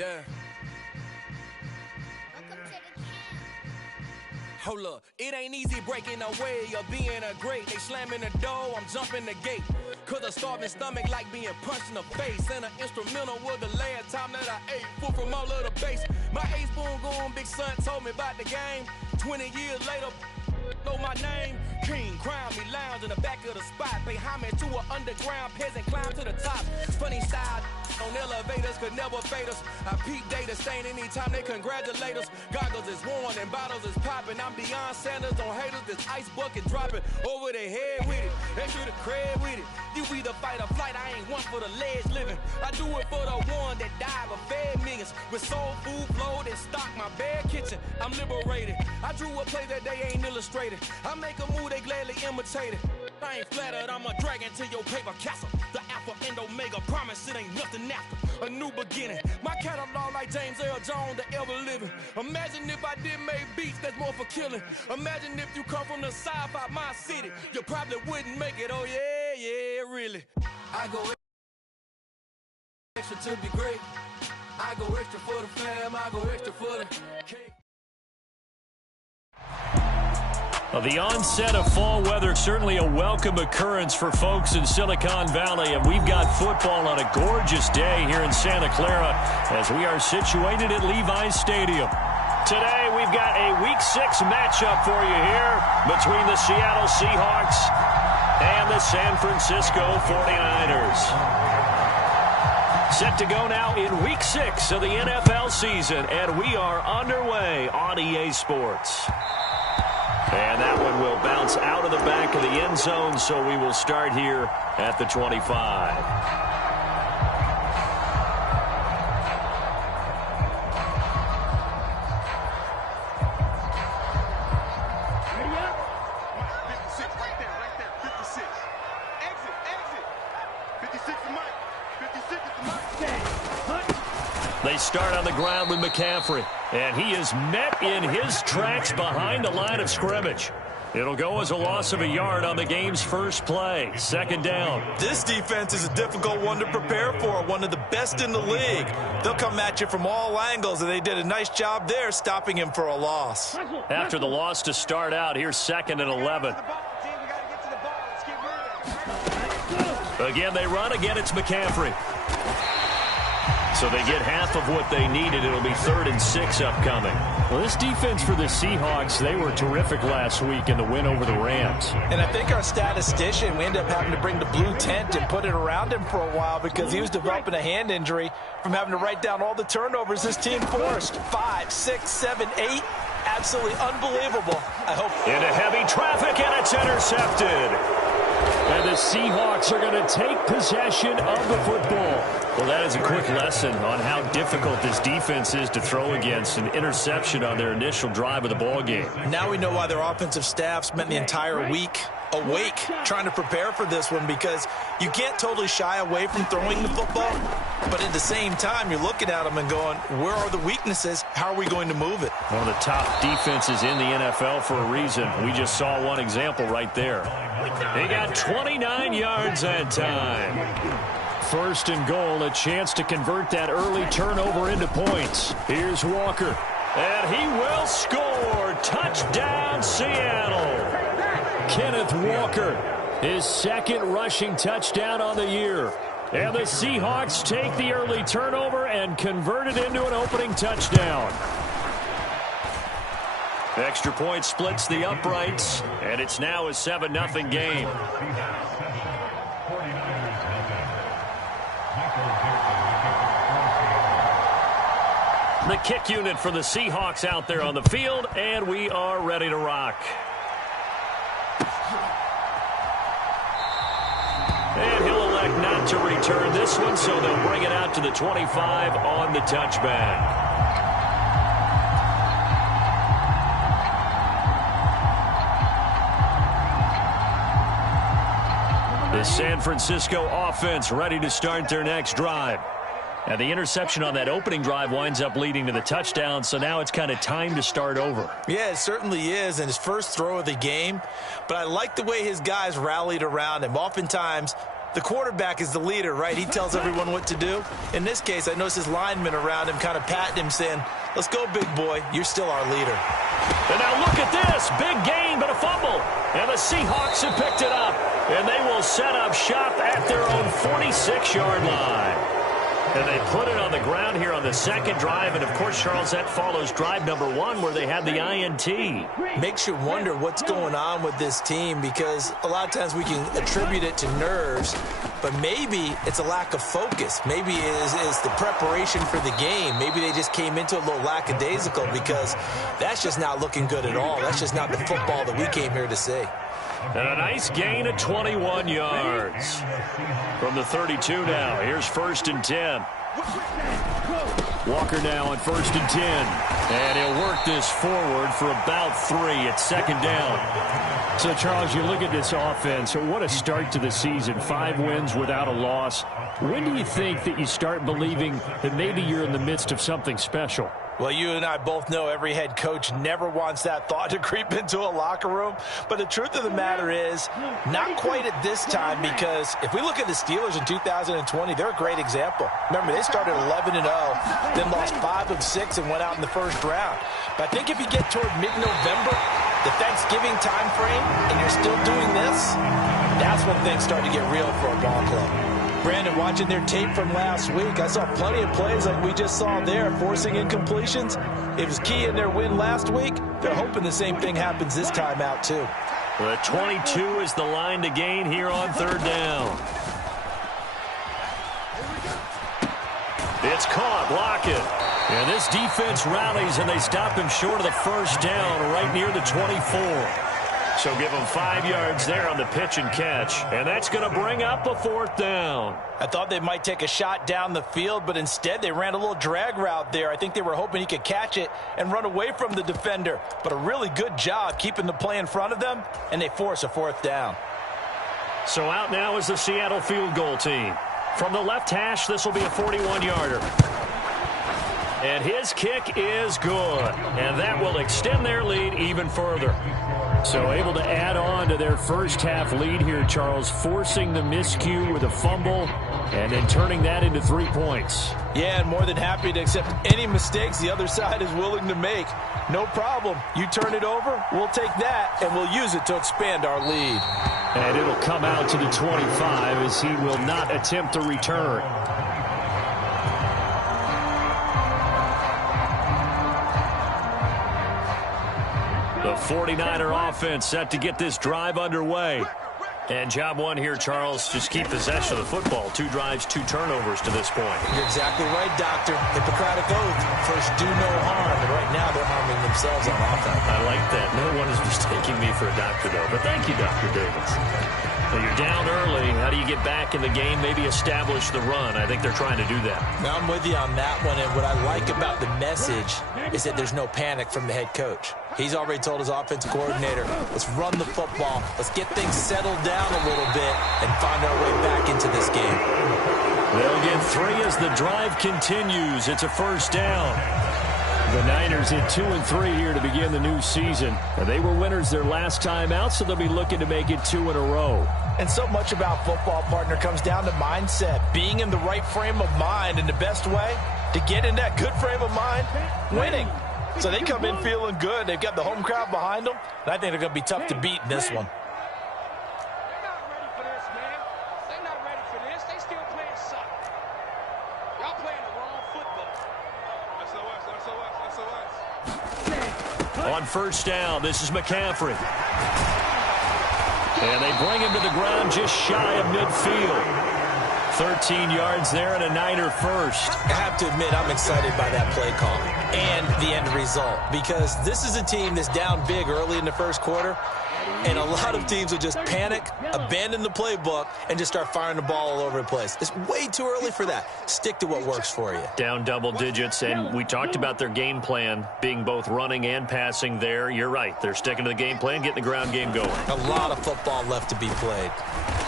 Yeah. Hold up, it ain't easy breaking away or being a great. They slamming the door, I'm jumping the gate. Cause a starving stomach like being punched in the face. And an instrumental was the last time that I ate. Food from all of the base. My A-spoon going, big son told me about the game. 20 years later, know my name. King, crown me, lounge in the back of the spot. Pay homage to an underground peasant, climb to the top. Funny style on elevators could never fade us. I peep data stain anytime they congratulate us. Goggles is worn and bottles is popping. I'm Deion Sanders on haters, this ice bucket dropping over their head with it. They should have cred with it. You either fight or flight, I ain't one for the ledge living. I do it for the one that died but fed millions. With soul food flowed and stocked my bare kitchen. I'm liberated. I drew a play that they ain't illustrated. I make a move, they gladly imitate it. I ain't flattered, I'm a dragon to your paper castle. The Alpha and Omega, promise it ain't nothing after. A new beginning. My catalog like James Earl Jones, the ever living. Imagine if I did make beats that's more for killing. Imagine if you come from the south out my city. You probably wouldn't make it, oh yeah, really. I go extra to be great. I go extra for the fam, I go extra for the cake. Well, the onset of fall weather, certainly a welcome occurrence for folks in Silicon Valley, and we've got football on a gorgeous day here in Santa Clara as we are situated at Levi's Stadium. Today, we've got a Week 6 matchup for you here between the Seattle Seahawks and the San Francisco 49ers. Set to go now in Week 6 of the NFL season, and we are underway on EA Sports. And that one will bounce out of the back of the end zone, so we will start here at the 25. They start on the ground with McCaffrey, and he is met in his tracks behind the line of scrimmage. It'll go as a loss of a yard on the game's first play. Second down. This defense is a difficult one to prepare for, one of the best in the league. They'll come at you from all angles, and they did a nice job there stopping him for a loss. After the loss to start out, here's 2nd and 11. Again, they run. Again, it's McCaffrey. So they get half of what they needed. It'll be 3rd and 6 upcoming. Well, this defense for the Seahawks, they were terrific last week in the win over the Rams. And I think our statistician, we ended up having to bring the blue tent and put it around him for a while because he was developing a hand injury from having to write down all the turnovers this team forced. 5, 6, 7, 8. Absolutely unbelievable. I hope. Into heavy traffic, and it's intercepted. And the Seahawks are going to take possession of the football. Well, that is a quick lesson on how difficult this defense is to throw against. An interception on their initial drive of the ball game. Now we know why their offensive staff spent the entire week awake trying to prepare for this one, because you can't totally shy away from throwing the football, but at the same time you're looking at them and going, where are the weaknesses? How are we going to move it? One of the top defenses in the NFL for a reason. We just saw one example right there. They got 29 yards that time. 1st and goal, a chance to convert that early turnover into points. Here's Walker. And he will score. Touchdown, Seattle. Kenneth Walker, his 2nd rushing touchdown on the year. And the Seahawks take the early turnover and convert it into an opening touchdown. Extra point splits the uprights, and it's now a 7-0 game. The kick unit for the Seahawks out there on the field, and we are ready to rock. And he'll elect not to return this one, so they'll bring it out to the 25 on the touchback. The San Francisco offense ready to start their next drive. And the interception on that opening drive winds up leading to the touchdown, so now it's kind of time to start over. Yeah, it certainly is, and his first throw of the game. But I like the way his guys rallied around him. Oftentimes, The quarterback is the leader, right? He tells everyone what to do. In this case, I noticed his linemen around him kind of patting him, saying, let's go, big boy. You're still our leader. And now look at this. Big gain, but a fumble. And the Seahawks have picked it up. And they will set up shop at their own 46-yard line. And they put it on the ground here on the second drive. And, of course, Charles, that follows drive number 1 where they had the INT. Makes you wonder what's going on with this team, because a lot of times we can attribute it to nerves, but maybe it's a lack of focus. Maybe it is the preparation for the game. Maybe they just came into a little lackadaisical, because that's just not looking good at all. That's just not the football that we came here to see. And a nice gain of 21 yards. From the 32 now. Here's 1st and 10. Walker now on 1st and 10. And he'll work this forward for about 3 at 2nd down. So, Charles, you look at this offense. So what a start to the season. 5 wins without a loss. When do you think that you start believing that maybe you're in the midst of something special? Well, you and I both know every head coach never wants that thought to creep into a locker room. But the truth of the matter is, not quite at this time, because if we look at the Steelers in 2020, they're a great example. Remember, they started 11-0, then lost 5 of 6 and went out in the first round. But I think if you get toward mid-November, the Thanksgiving time frame, and you're still doing this, that's when things start to get real for a ball club. Brandon, watching their tape from last week, I saw plenty of plays like we just saw there, forcing incompletions. It was key in their win last week. They're hoping the same thing happens this time out, too. The 22 is the line to gain here on 3rd down. It's caught, Lockett. And this defense rallies, and they stop him short of the 1st down, right near the 24. So give them 5 yards there on the pitch and catch. And that's going to bring up a 4th down. I thought they might take a shot down the field, but instead they ran a little drag route there. I think they were hoping he could catch it and run away from the defender. But a really good job keeping the play in front of them, and they force a 4th down. So out now is the Seattle field goal team. From the left hash, this will be a 41-yarder. And his kick is good. And that will extend their lead even further. So able to add on to their first half lead here, Charles, forcing the miscue with a fumble and then turning that into 3 points. Yeah, and more than happy to accept any mistakes the other side is willing to make. No problem. You turn it over, we'll take that, and we'll use it to expand our lead. And it'll come out to the 25 as he will not attempt to return. The 49er offense set to get this drive underway. And job 1 here, Charles, just keep possession of the football. 2 drives, 2 turnovers to this point. You're exactly right, Doctor. Hippocratic oath. First, do no harm. And right now, they're harming themselves on offense. I like that. No one is mistaking me for a doctor, though. But thank you, Dr. Davis. Now you're down early. How do you get back in the game? Maybe establish the run. I think they're trying to do that. Now, I'm with you on that one. And what I like about the message is that there's no panic from the head coach. He's already told his offensive coordinator, let's run the football. Let's get things settled down a little bit and find our way back into this game. They'll get 3 as the drive continues. It's a 1st down. The Niners hit 2 and 3 here to begin the new season. And they were winners their last time out, so they'll be looking to make it 2 in a row. And so much about football, partner, comes down to mindset. Being in the right frame of mind, and the best way to get in that good frame of mind, winning. So they come in feeling good. They've got the home crowd behind them. And I think they're going to be tough to beat in this one. On 1st down, this is McCaffrey. And they bring him to the ground just shy of midfield. 13 yards there and a Niner first. I have to admit, I'm excited by that play call and the end result, because this is a team that's down big early in the first quarter, and a lot of teams will just panic, abandon the playbook, and just start firing the ball all over the place. It's way too early for that. Stick to what works for you. Down double digits, and we talked about their game plan being both running and passing there. You're right. They're sticking to the game plan, getting the ground game going. A lot of football left to be played.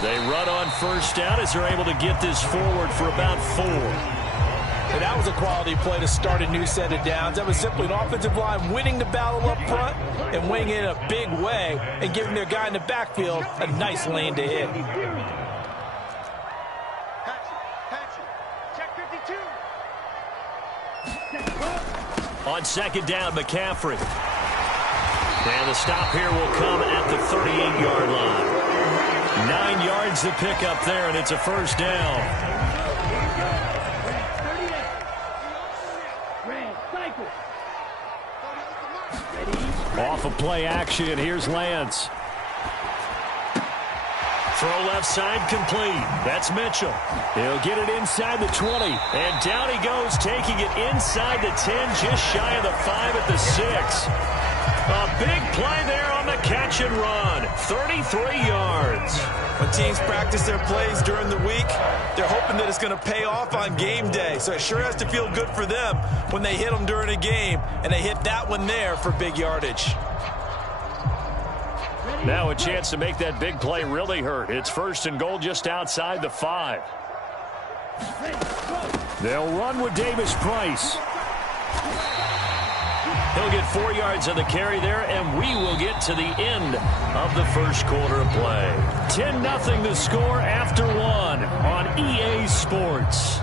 They run on 1st down as they're able to get this forward for about 4. And that was a quality play to start a new set of downs. That was simply an offensive line winning the battle up front and winning it in a big way and giving their guy in the backfield a nice lane to hit. On second down, McCaffrey. And the stop here will come at the 38-yard line. 9 yards to pick up there, and it's a first down. Off of play action, here's Lance. Throw left side complete. That's Mitchell. He'll get it inside the 20. And down he goes, taking it inside the 10, just shy of the 5 at the 6. A big play there on the catch and run. 33 yards. When teams practice their plays during the week, they're hoping that it's going to pay off on game day. So it sure has to feel good for them when they hit them during a game, and they hit that one there for big yardage. Now a chance to make that big play really hurt. It's first and goal just outside the 5. They'll run with Davis Price. He'll get 4 yards on the carry there, and we will get to the end of the first quarter of play. 10-0 the score after 1 on EA Sports.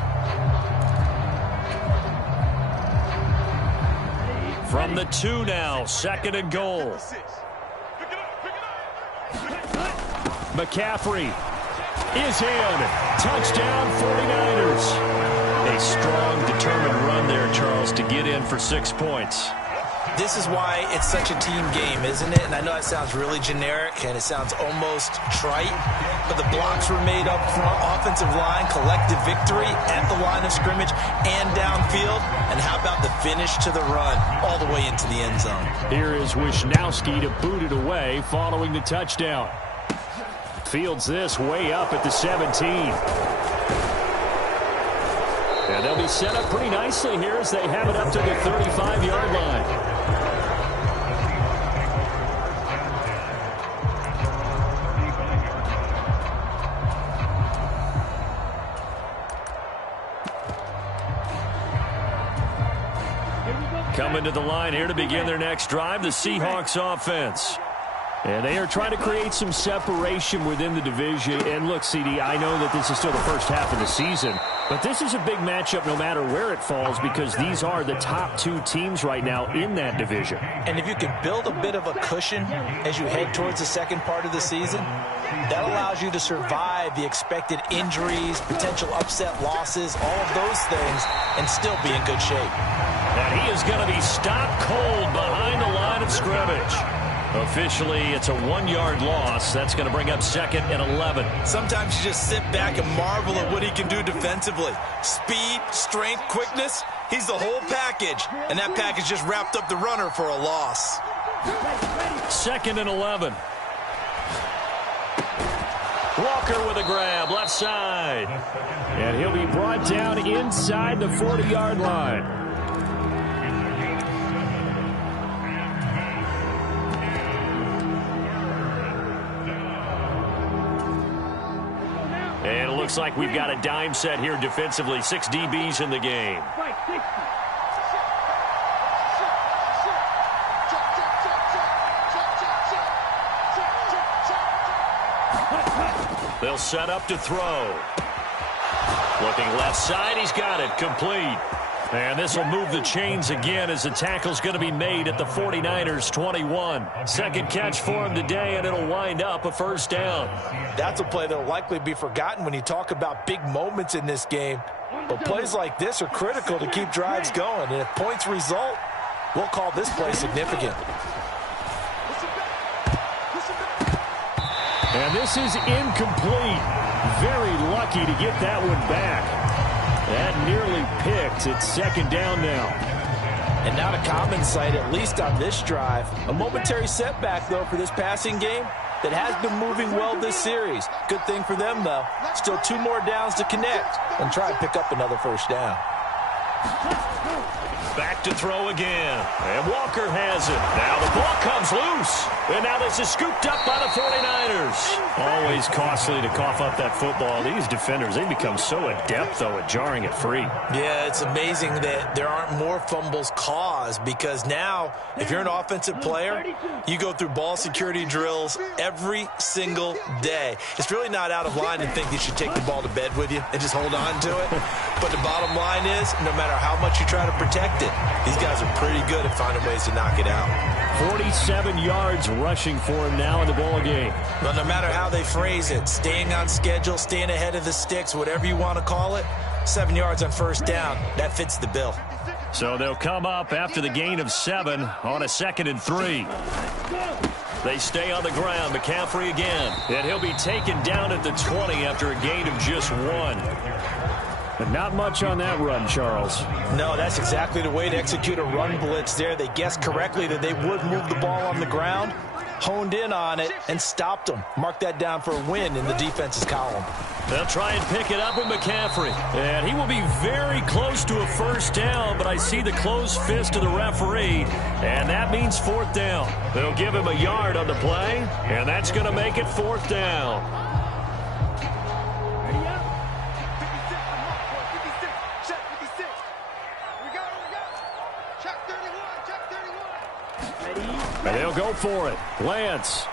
From the 2 now, second and goal. McCaffrey is in. Touchdown 49ers. A strong, determined run there, Charles, to get in for 6 points. This is why it's such a team game, isn't it? And I know that sounds really generic, and it sounds almost trite, but the blocks were made up front, offensive line, collective victory at the line of scrimmage and downfield. And how about the finish to the run all the way into the end zone? Here is Wisnowski to boot it away following the touchdown. Fields this way up at the 17. And they'll be set up pretty nicely here as they have it up to the 35-yard line. Coming to the line here to begin their next drive, the Seahawks offense. And they are trying to create some separation within the division. And look, CD, I know that this is still the first half of the season, but this is a big matchup no matter where it falls because these are the top 2 teams right now in that division. And if you can build a bit of a cushion as you head towards the second part of the season, that allows you to survive the expected injuries, potential upset losses, all of those things, and still be in good shape. And he is going to be stopped cold behind the line of scrimmage. Officially, it's a 1-yard loss. That's going to bring up second and 11. Sometimes you just sit back and marvel at what he can do defensively. Speed, strength, quickness, he's the whole package. And that package just wrapped up the runner for a loss. Second and 11. Walker with a grab, left side. And he'll be brought down inside the 40-yard line. And it looks like we've got a dime set here defensively. 6 DBs in the game. They'll set up to throw. Looking left side, he's got it, complete. And this will move the chains again as the tackle's going to be made at the 49ers 21. Second catch for him today, and it'll wind up a first down. That's a play that will likely be forgotten when you talk about big moments in this game. But plays like this are critical to keep drives going. And if points result, we'll call this play significant. And this is incomplete. Very lucky to get that one back. That nearly picked. It's second down now. And not a common sight, at least on this drive. A momentary setback, though, for this passing game that has been moving well this series. Good thing for them, though. Still 2 more downs to connect and try and pick up another first down. Back to throw again. And Walker has it. Now the ball comes loose. And now this is scooped up by the 49ers. Always costly to cough up that football. These defenders, they become so adept, though, at jarring it free. Yeah, it's amazing that there aren't more fumbles caused, because now, if you're an offensive player, you go through ball security drills every single day. It's really not out of line to think you should take the ball to bed with you and just hold on to it. But the bottom line is, no matter how much you try to protect it, these guys are pretty good at finding ways to knock it out. 47 yards rushing for him now in the ball game. Well, no matter how they phrase it, staying on schedule, staying ahead of the sticks, whatever you want to call it, 7 yards on first down, that fits the bill. So they'll come up after the gain of 7 on a 2nd and 3. They stay on the ground. McCaffrey again. And he'll be taken down at the 20 after a gain of just 1. But not much on that run, Charles. No, that's exactly the way to execute a run blitz there. They guessed correctly that they would move the ball on the ground, honed in on it, and stopped them. Mark that down for a win in the defense's column. They'll try and pick it up with McCaffrey. And he will be very close to a first down, but I see the closed fist of the referee, and that means 4th down. They'll give him a yard on the play, and that's going to make it 4th down. And they'll go for it. Lance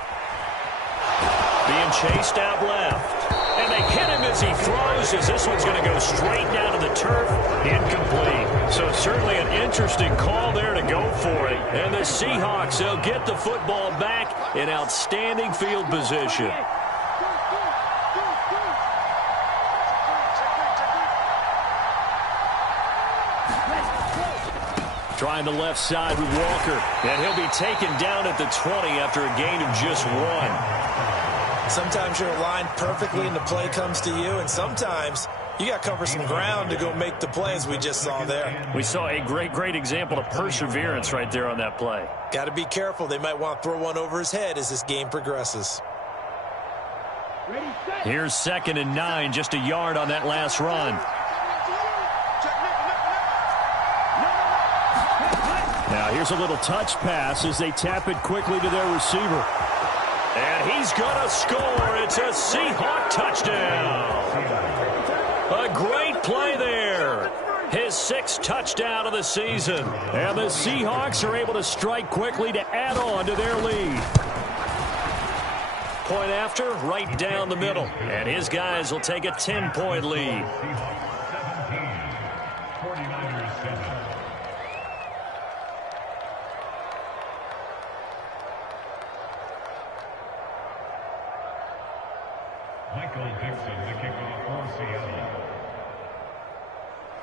being chased out left. And they hit him as he throws, as this one's going to go straight down to the turf. Incomplete. So certainly an interesting call there to go for it. And the Seahawks, they'll get the football back in outstanding field position. Trying the left side with Walker. And he'll be taken down at the 20 after a gain of just 1. Sometimes you're aligned perfectly and the play comes to you, and sometimes you got to cover some ground to go make the play, as we just saw there. We saw a great example of perseverance right there on that play. Got to be careful. They might want to throw one over his head as this game progresses. Here's 2nd and 9, just a yard on that last run. Now here's a little touch pass as they tap it quickly to their receiver. And he's going to score. It's a Seahawk touchdown. A great play there. His 6th touchdown of the season. And the Seahawks are able to strike quickly to add on to their lead. Point after, right down the middle. And his guys will take a 10-point lead.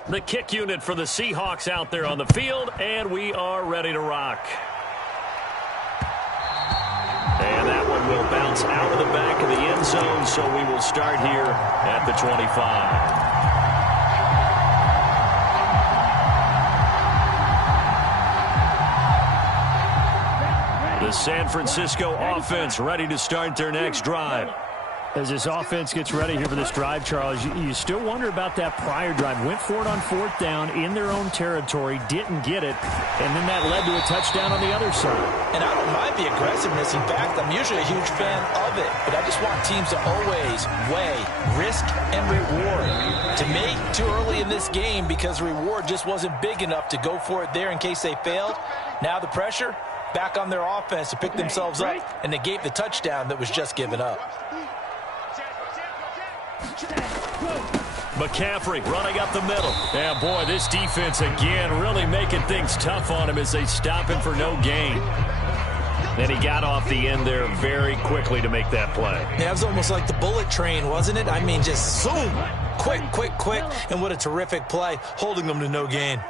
The kick unit for the Seahawks out there on the field, and we are ready to rock. And that one will bounce out of the back of the end zone, so we will start here at the 25. The San Francisco offense ready to start their next drive. As this offense gets ready here for this drive, Charles, you still wonder about that prior drive. Went for it on 4th down in their own territory, didn't get it, and then that led to a touchdown on the other side. And I don't mind the aggressiveness. In fact, I'm usually a huge fan of it, but I just want teams to always weigh risk and reward. To me, too early in this game because the reward just wasn't big enough to go for it there in case they failed. Now the pressure back on their offense to pick themselves up, and they gave the touchdown that was just given up. McCaffrey running up the middle. And boy, this defense again really making things tough on him as they stop him for no gain. And he got off the end there very quickly to make that play. Yeah, it was almost like the bullet train, wasn't it? I mean, just zoom. Quick. And what a terrific play, holding them to no gain.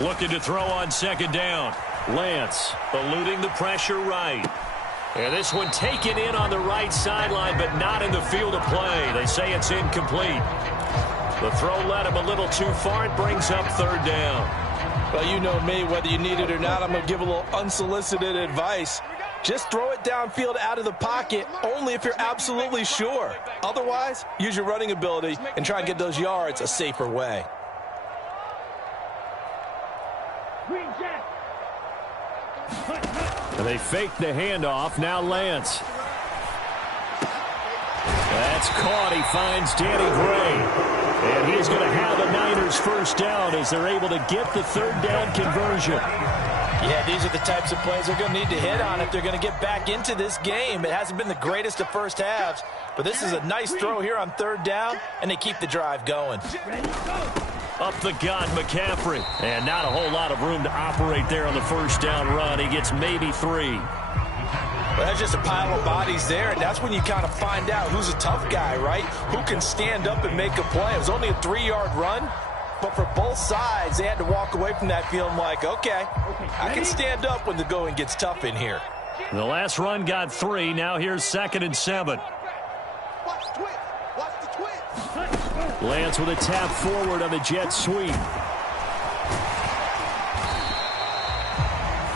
Looking to throw on 2nd down. Lance eluding the pressure right. And this one taken in on the right sideline, but not in the field of play. They say it's incomplete. The throw led him a little too far. It brings up 3rd down. Well, you know me, whether you need it or not, I'm going to give a little unsolicited advice. Just throw it downfield out of the pocket, only if you're absolutely sure. Otherwise, use your running ability and try and get those yards a safer way. And they fake the handoff. Now Lance. That's caught. He finds Danny Gray. And he's going to have a Niners first down as they're able to get the third down conversion. Yeah, these are the types of plays they're going to need to hit on if they're going to get back into this game. It hasn't been the greatest of first halves, but this is a nice throw here on third down, and they keep the drive going. Up the gut, McCaffrey. And not a whole lot of room to operate there on the first down run. He gets maybe 3. Well, that's just a pile of bodies there, and that's when you kind of find out who's a tough guy, right? Who can stand up and make a play. It was only a 3-yard run, but for both sides, they had to walk away from that feeling like, okay, I can stand up when the going gets tough in here. The last run got 3. Now here's 2nd and 7. Lance with a tap forward on the jet sweep.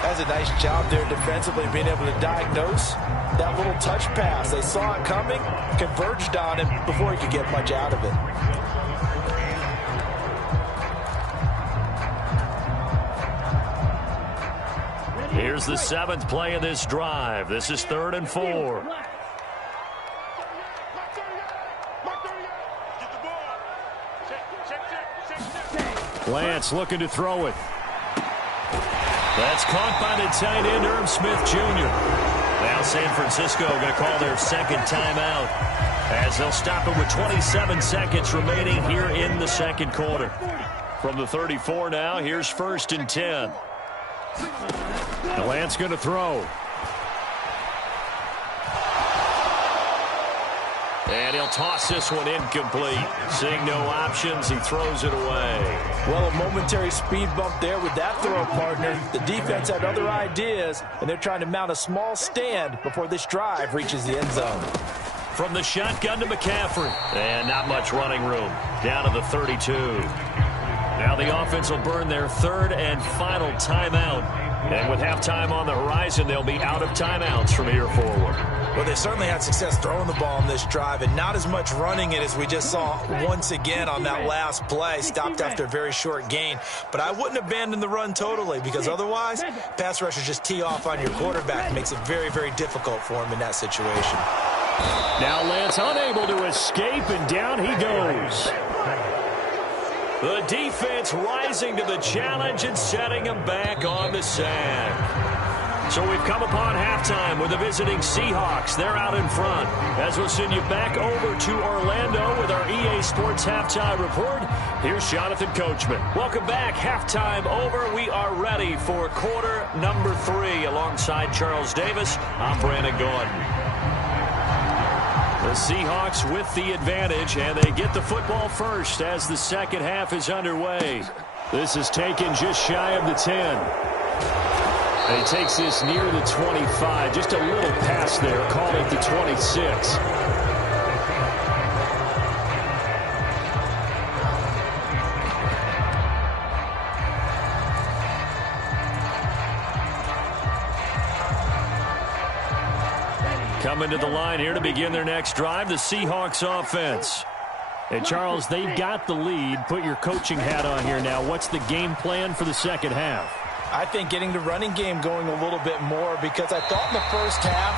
That's a nice job there defensively, being able to diagnose that little touch pass. They saw it coming, converged on him before he could get much out of it. Here's the 7th play of this drive. This is 3rd and 4. Lance looking to throw it. That's caught by the tight end, Irv Smith Jr. Now San Francisco going to call their second timeout as they'll stop it with 27 seconds remaining here in the second quarter. From the 34 now, here's 1st and 10. Lance going to throw. And he'll toss this one incomplete. Seeing no options, he throws it away. Well, a momentary speed bump there with that throw, partner. The defense had other ideas, and they're trying to mount a small stand before this drive reaches the end zone. From the shotgun to McCaffrey. And not much running room. Down to the 32. Now the offense will burn their 3rd and final timeout. And with halftime on the horizon, they'll be out of timeouts from here forward. Well, they certainly had success throwing the ball on this drive and not as much running it as we just saw once again on that last play. Stopped after a very short gain. But I wouldn't abandon the run totally because otherwise, pass rushers just tee off on your quarterback. It makes it very, very difficult for him in that situation. Now Lance unable to escape, and down he goes. The defense rising to the challenge and setting them back on the sack. So we've come upon halftime with the visiting Seahawks. They're out in front. As we'll send you back over to Orlando with our EA Sports Halftime Report, here's Jonathan Coachman. Welcome back. Halftime over. We are ready for quarter number 3. Alongside Charles Davis, I'm Brandon Gordon. The Seahawks with the advantage, and they get the football first as the second half is underway. This is taken just shy of the 10. And he takes this near the 25. Just a little pass there. Call it the 26. Coming to the line here to begin their next drive, the Seahawks offense. And, Charles, they've got the lead. Put your coaching hat on here now. What's the game plan for the second half? I think getting the running game going a little bit more because I thought in the first half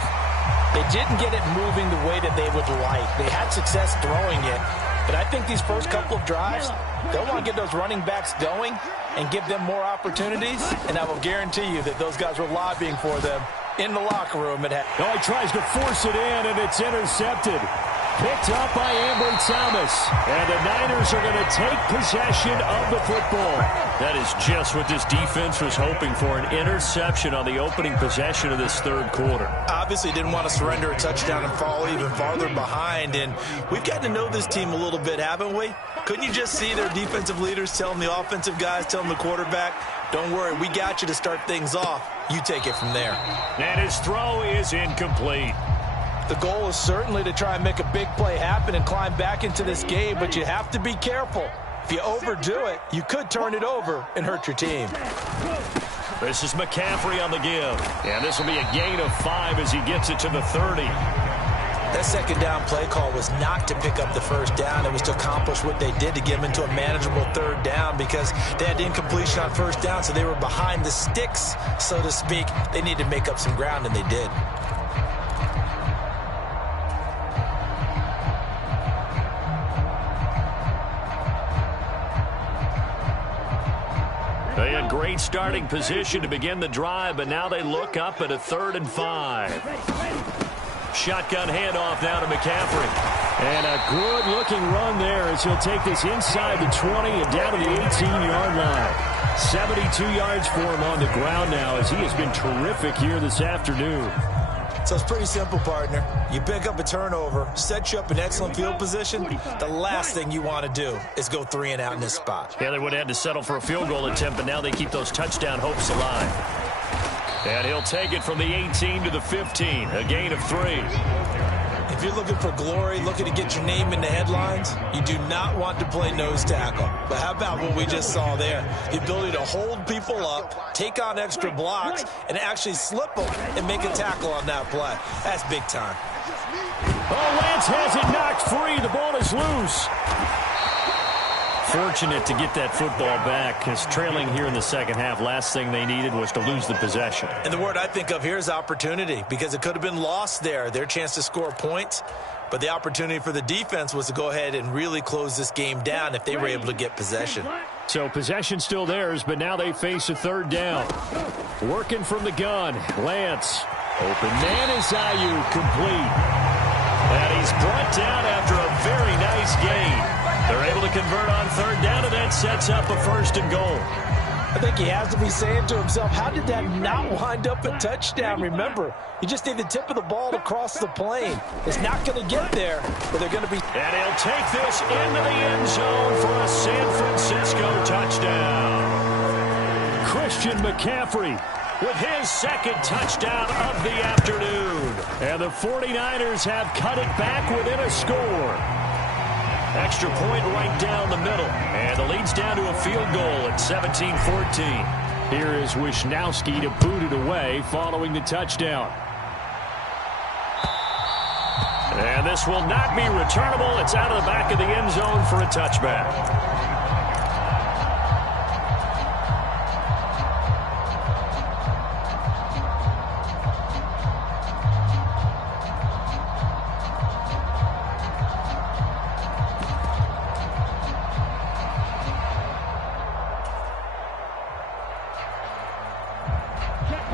they didn't get it moving the way that they would like. They had success throwing it. But I think these first couple of drives, they'll want to get those running backs going and give them more opportunities. And I will guarantee you that those guys were lobbying for them in the locker room. He tries to force it in, and it's intercepted. Picked up by Amber Thomas. And the Niners are going to take possession of the football. That is just what this defense was hoping for, an interception on the opening possession of this third quarter. Obviously didn't want to surrender a touchdown and fall even farther behind. And we've gotten to know this team a little bit, haven't we? Couldn't you just see their defensive leaders telling the offensive guys, telling the quarterback, don't worry, we got you to start things off. You take it from there. And his throw is incomplete. The goal is certainly to try and make a big play happen and climb back into this game, but you have to be careful. If you overdo it, you could turn it over and hurt your team. This is McCaffrey on the give. And this will be a gain of 5 as he gets it to the 30. That second down play call was not to pick up the first down. It was to accomplish what they did to get them into a manageable third down because they had incompletion on first down, so they were behind the sticks, so to speak. They needed to make up some ground, and they did. They had great starting position to begin the drive, but now they look up at a 3rd and 5. Shotgun handoff now to McCaffrey. And a good-looking run there as he'll take this inside the 20 and down to the 18-yard line. 72 yards for him on the ground now as he has been terrific here this afternoon. So it's pretty simple, partner. You pick up a turnover, set you up in excellent field position. The last thing you want to do is go 3 and out in this spot. Yeah, they would have had to settle for a field goal attempt, but now they keep those touchdown hopes alive. And he'll take it from the 18 to the 15, a gain of 3. If you're looking for glory, looking to get your name in the headlines, you do not want to play nose tackle. But how about what we just saw there? The ability to hold people up, take on extra blocks, and actually slip them and make a tackle on that play. That's big time. Oh, Lance has it knocked free. The ball is loose. Fortunate to get that football back because trailing here in the second half, last thing they needed was to lose the possession. And the word I think of here is opportunity because it could have been lost there, their chance to score points. But the opportunity for the defense was to go ahead and really close this game down if they were able to get possession. So possession still theirs, but now they face a 3rd down. Working from the gun, Lance. Open man is Ayuk, complete. And he's brought down after a very nice gain. They're able to convert on 3rd down, and that sets up a 1st and goal. I think he has to be saying to himself, how did that not wind up a touchdown? Remember, you just need the tip of the ball to cross the plane. It's not going to get there, but they're going to be... And he'll take this into the end zone for a San Francisco touchdown. Christian McCaffrey with his 2nd touchdown of the afternoon. And the 49ers have cut it back within a score. Extra point right down the middle. And the lead's down to a field goal at 17-14. Here is Wisnowski to boot it away following the touchdown. And this will not be returnable. It's out of the back of the end zone for a touchback.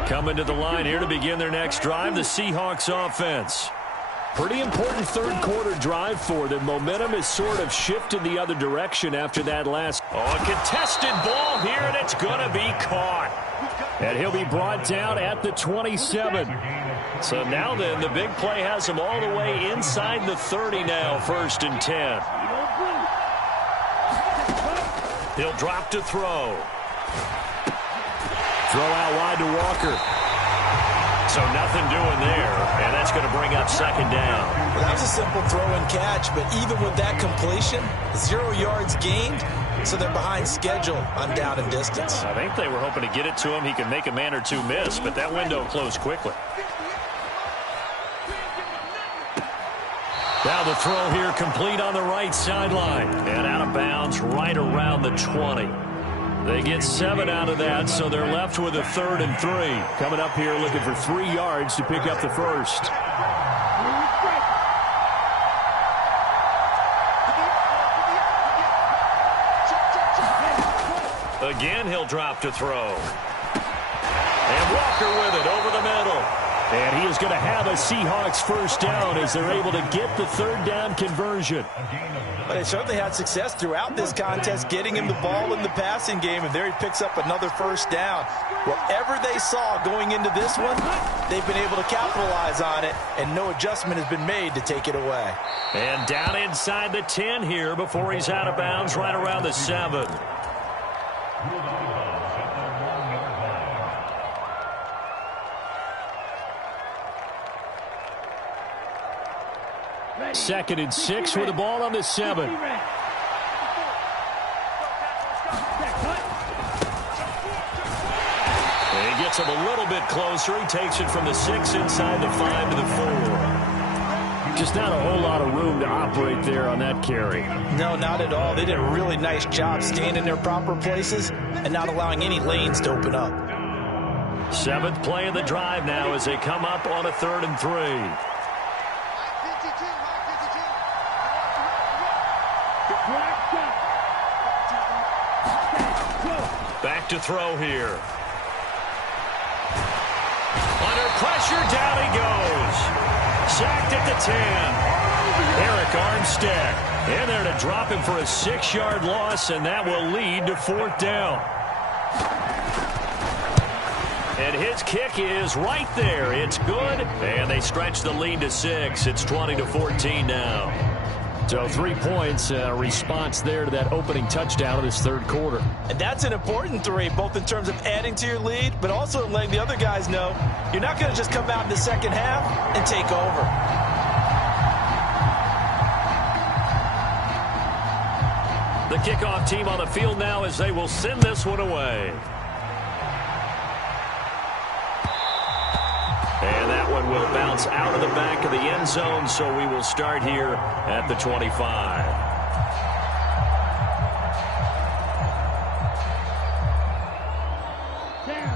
Coming to the line here to begin their next drive, the Seahawks offense. Pretty important 3rd quarter drive for them. Momentum is sort of shifted the other direction after that last. Oh, a contested ball here, and it's going to be caught. And he'll be brought down at the 27. So now then, the big play has him all the way inside the 30 now, 1st and 10. He'll drop to throw. Throw out wide to Walker. So nothing doing there, and that's going to bring up 2nd down. Well, that was a simple throw and catch, but even with that completion, 0 yards gained, so they're behind schedule on down and distance. I think they were hoping to get it to him. He could make a man or two miss, but that window closed quickly. Now the throw here complete on the right sideline, and out of bounds right around the 20. They get 7 out of that, so they're left with a 3rd and 3. Coming up here looking for 3 yards to pick up the 1st. Again, he'll drop to throw. And Walker with it over the middle. And he is going to have a Seahawks 1st down as they're able to get the 3rd down conversion. But they certainly had success throughout this contest, getting him the ball in the passing game, and there he picks up another 1st down. Whatever they saw going into this one, they've been able to capitalize on it, and no adjustment has been made to take it away. And down inside the 10 here before he's out of bounds right around the 7. Second and 6 with the ball on the 7. He gets him a little bit closer. He takes it from the 6 inside the 5 to the 4. Just not a whole lot of room to operate there on that carry. No, not at all. They did a really nice job staying in their proper places and not allowing any lanes to open up. 7th play of the drive now as they come up on a 3rd and 3. Back to throw here. Under pressure, down he goes. Sacked at the 10. Eric Armstead in there to drop him for a 6-yard loss, and that will lead to 4th down. And his kick is right there. It's good, and they stretch the lead to 6. It's 20-14 now. So 3 points, response there to that opening touchdown of this 3rd quarter. And that's an important 3, both in terms of adding to your lead, but also in letting the other guys know you're not going to just come out in the second half and take over. The kickoff team on the field now as they will send this one away. And that one will bounce out of the back of the end zone, so we will start here at the 25.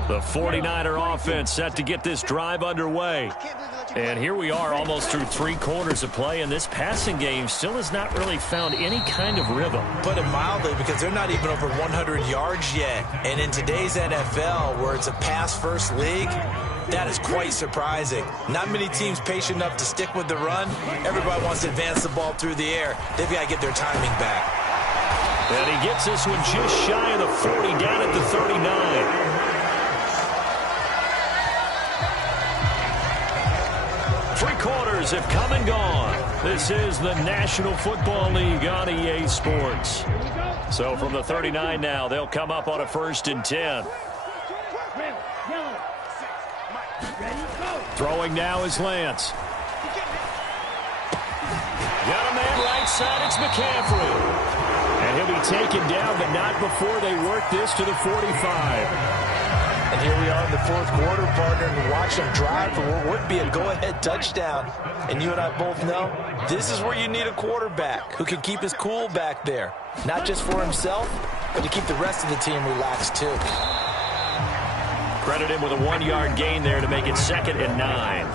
The 49er offense set to get this drive underway. And here we are almost through 3 quarters of play, and this passing game still has not really found any kind of rhythm. Put it mildly, because they're not even over 100 yards yet. And in today's NFL, where it's a pass-first league, that is quite surprising. Not many teams patient enough to stick with the run. Everybody wants to advance the ball through the air. They've got to get their timing back. And he gets this one just shy of the 40, down at the 39. Three quarters have come and gone. This is the National Football League on EA Sports. So from the 39 now, they'll come up on a 1st and 10. Throwing now is Lance. Got a man right side. It's McCaffrey. And he'll be taken down, but not before they work this to the 45. And here we are in the 4th quarter, partner, and watch them drive for what would be a go-ahead touchdown. And you and I both know this is where you need a quarterback who can keep his cool back there. Not just for himself, but to keep the rest of the team relaxed too. Credit him with a 1-yard gain there to make it 2nd and 9.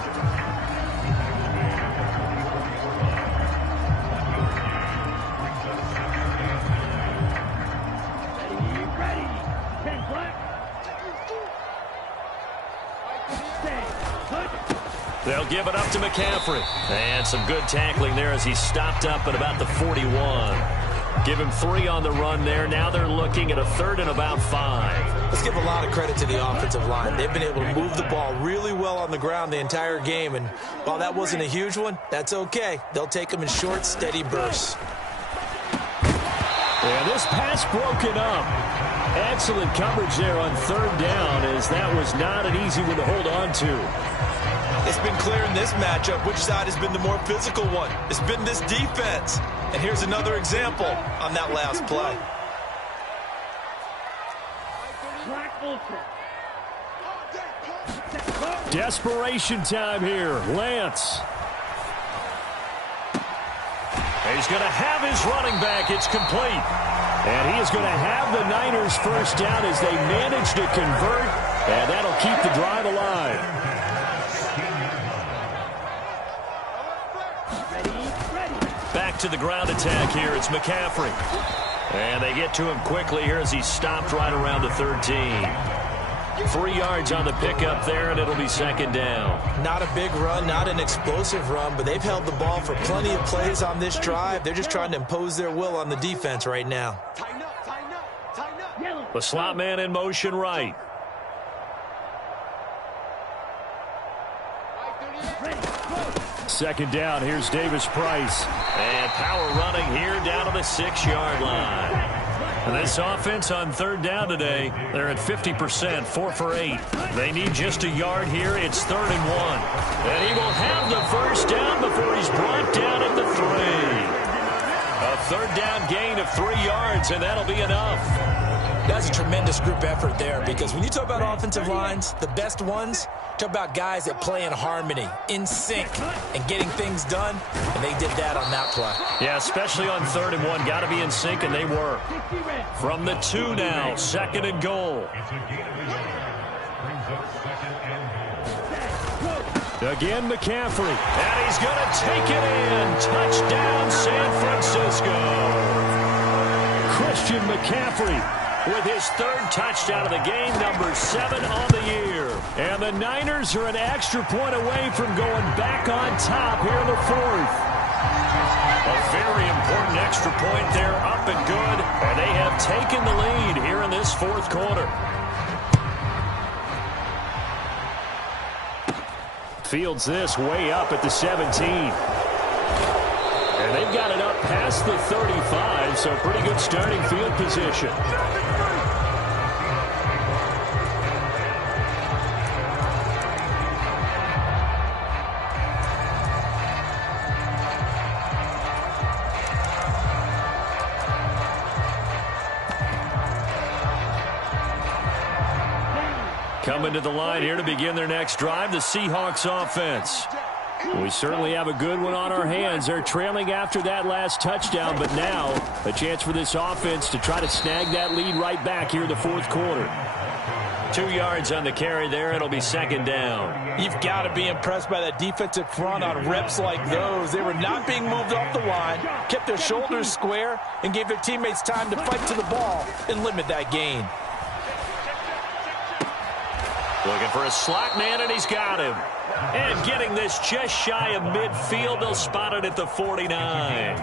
They'll give it up to McCaffrey. And some good tackling there as he stopped up at about the 41. Give him 3 on the run there. Now they're looking at a 3rd and about 5. Let's give a lot of credit to the offensive line. They've been able to move the ball really well on the ground the entire game. And while that wasn't a huge one, that's okay. They'll take them in short, steady bursts. And this pass broken up. Excellent coverage there on 3rd down, as that was not an easy one to hold on to. It's been clear in this matchup which side has been the more physical one. It's been this defense. And here's another example on that last play. Desperation time here. Lance. He's going to have his running back. It's complete. And he is going to have the Niners 1st down as they manage to convert. And that'll keep the drive alive. Back to the ground attack here. It's McCaffrey. And they get to him quickly here as he stopped right around the 13. 3 yards on the pickup there, and it'll be 2nd down. Not a big run, not an explosive run, but they've held the ball for plenty of plays on this drive. They're just trying to impose their will on the defense right now. The slot man in motion right. Second down, here's Davis Price. And power running here down to the 6-yard line. And this offense on 3rd down today, they're at 50%, 4 for 8. They need just a yard here. It's 3rd and 1. And he will have the 1st down before he's brought down at the 3. A 3rd down gain of 3 yards, and that'll be enough. That's a tremendous group effort there, because when you talk about offensive lines, the best ones, Talk about guys that play in harmony, in sync, and getting things done, and they did that on that play. Yeah, especially on 3rd and 1. Got to be in sync, and they were. From the 2 now, 2nd and goal. Again, McCaffrey. And he's going to take it in. Touchdown, San Francisco. Christian McCaffrey with his 3rd touchdown of the game, number 7 on the year. And the Niners are an extra point away from going back on top here in the 4th. A very important extra point there, up and good. And they have taken the lead here in this 4th quarter. Fields this way up at the 17. And they've got it up past the 35, so pretty good starting field position. Coming to the line here to begin their next drive, the Seahawks offense. We certainly have a good one on our hands. They're trailing after that last touchdown, but now a chance for this offense to try to snag that lead right back here in the 4th quarter. 2 yards on the carry there. It'll be 2nd down. You've got to be impressed by that defensive front on reps like those. They were not being moved off the line, kept their shoulders square, and gave their teammates time to fight to the ball and limit that gain. Looking for a slot man, and he's got him. And getting this just shy of midfield. They'll spot it at the 49.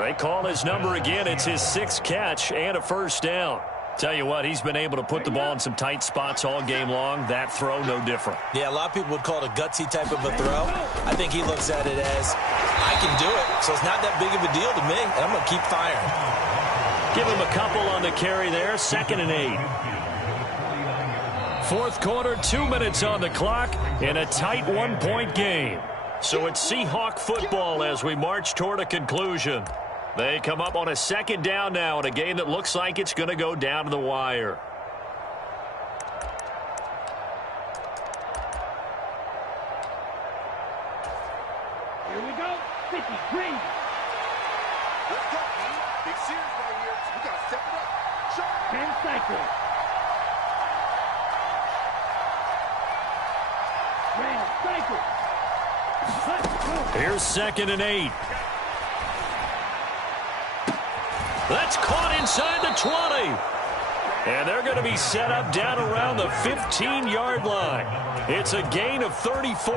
They call his number again. It's his 6th catch and a 1st down. Tell you what, he's been able to put the ball in some tight spots all game long. That throw, no different. Yeah, a lot of people would call it a gutsy type of a throw. I think he looks at it as, I can do it, so it's not that big of a deal to me, and I'm going to keep firing. Give him a couple on the carry there. 2nd and 8. 4th quarter, 2 minutes on the clock in a tight 1-point game. So it's Seahawk football as we march toward a conclusion. They come up on a 2nd down now in a game that looks like it's going to go down to the wire. Here we go. 53. Let's go, man. Big series right here. We got to step it up. 10 cycles. Here's 2nd and 8. That's caught inside the 20. And they're going to be set up down around the 15-yard line. It's a gain of 34.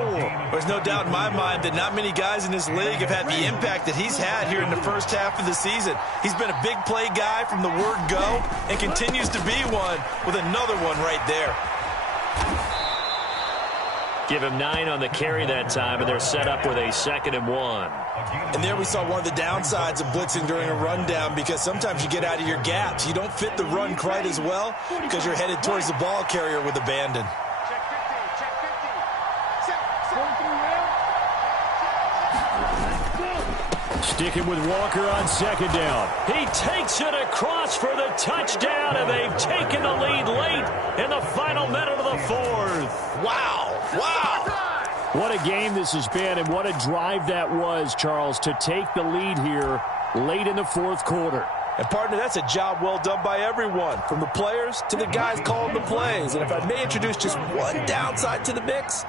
There's no doubt in my mind that not many guys in this league have had the impact that he's had here in the first half of the season. He's been a big play guy from the word go and continues to be one with another one right there. Give him 9 on the carry that time, and they're set up with a 2nd and 1. And there we saw one of the downsides of blitzing during a rundown, because sometimes you get out of your gaps. You don't fit the run quite as well because you're headed towards the ball carrier with abandon. Check 50, check 50. Sticking with Walker on 2nd down. He takes it across for the touchdown, and they've taken the lead late in the final minute of the 4th. Wow. Wow. What a game this has been, and what a drive that was, Charles, to take the lead here late in the 4th quarter. And, partner, that's a job well done by everyone, from the players to the guys calling the plays. And if I may introduce just one downside to the mix,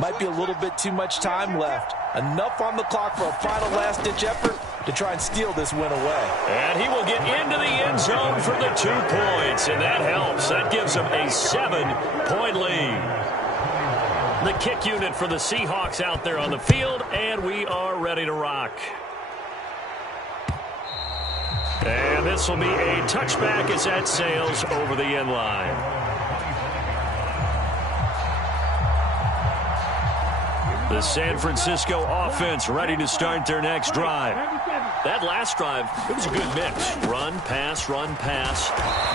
might be a little bit too much time left. Enough on the clock for a final last-ditch effort to try and steal this win away. And he will get into the end zone for the 2 points, and that helps. That gives him a 7-point lead. The kick unit for the Seahawks out there on the field, and we are ready to rock. And this will be a touchback as that sails over the end line. The San Francisco offense ready to start their next drive. That last drive, it was a good mix. Run, pass,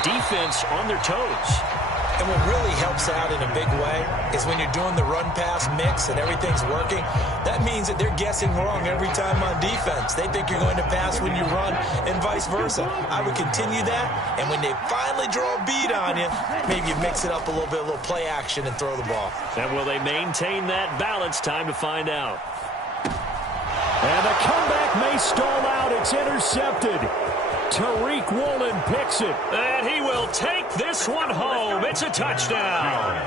defense on their toes. And what really helps out in a big way is when you're doing the run-pass mix and everything's working, that means that they're guessing wrong every time on defense. They think you're going to pass when you run and vice versa. I would continue that, and when they finally draw a beat on you, maybe you mix it up a little bit, a little play action, and throw the ball. And will they maintain that balance? Time to find out. And the comeback may stall out. It's intercepted. Tariq Woolen picks it. And he will take this one home. It's a touchdown.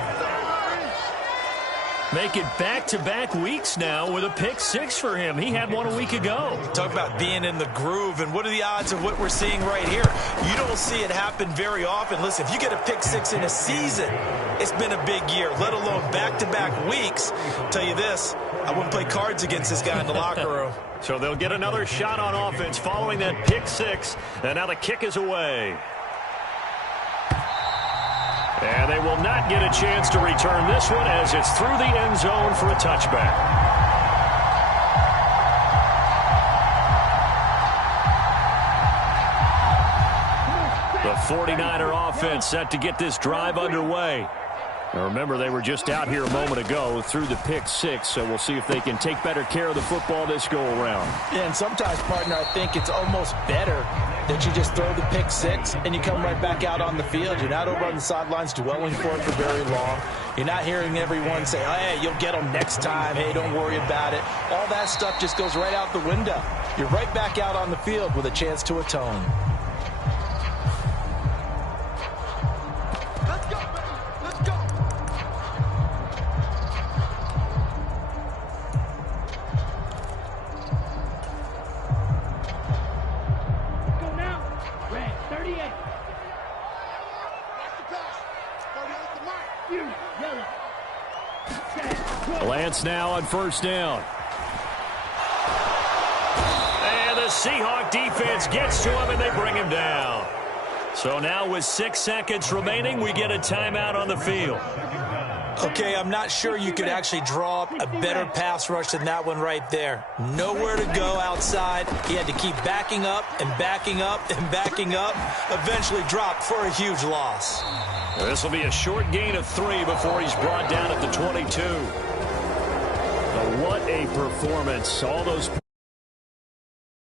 Make it back-to-back weeks now with a pick six for him. He had one a week ago. Talk about being in the groove, and what are the odds of what we're seeing right here? You don't see it happen very often. Listen, if you get a pick six in a season, it's been a big year, let alone back-to-back weeks. I'll tell you this, I wouldn't play cards against this guy in the locker room. So they'll get another shot on offense following that pick six, and now the kick is away. And they will not get a chance to return this one as it's through the end zone for a touchback. The 49er offense set to get this drive underway. Now remember, they were just out here a moment ago through the pick six, so we'll see if they can take better care of the football this go-around. Yeah, and sometimes, partner, I think it's almost better that you just throw the pick six and you come right back out on the field. You're not over on the sidelines dwelling for it for very long. You're not hearing everyone say, hey, you'll get them next time. Hey, don't worry about it. All that stuff just goes right out the window. You're right back out on the field with a chance to atone. Lance now on first down. And the Seahawk defense gets to him, and they bring him down. So now with 6 seconds remaining, we get a timeout on the field. Okay, I'm not sure you could actually draw up a better pass rush than that one right there. Nowhere to go outside. He had to keep backing up and backing up and backing up. Eventually dropped for a huge loss. This will be a short gain of 3 before he's brought down at the 22. What a performance. All those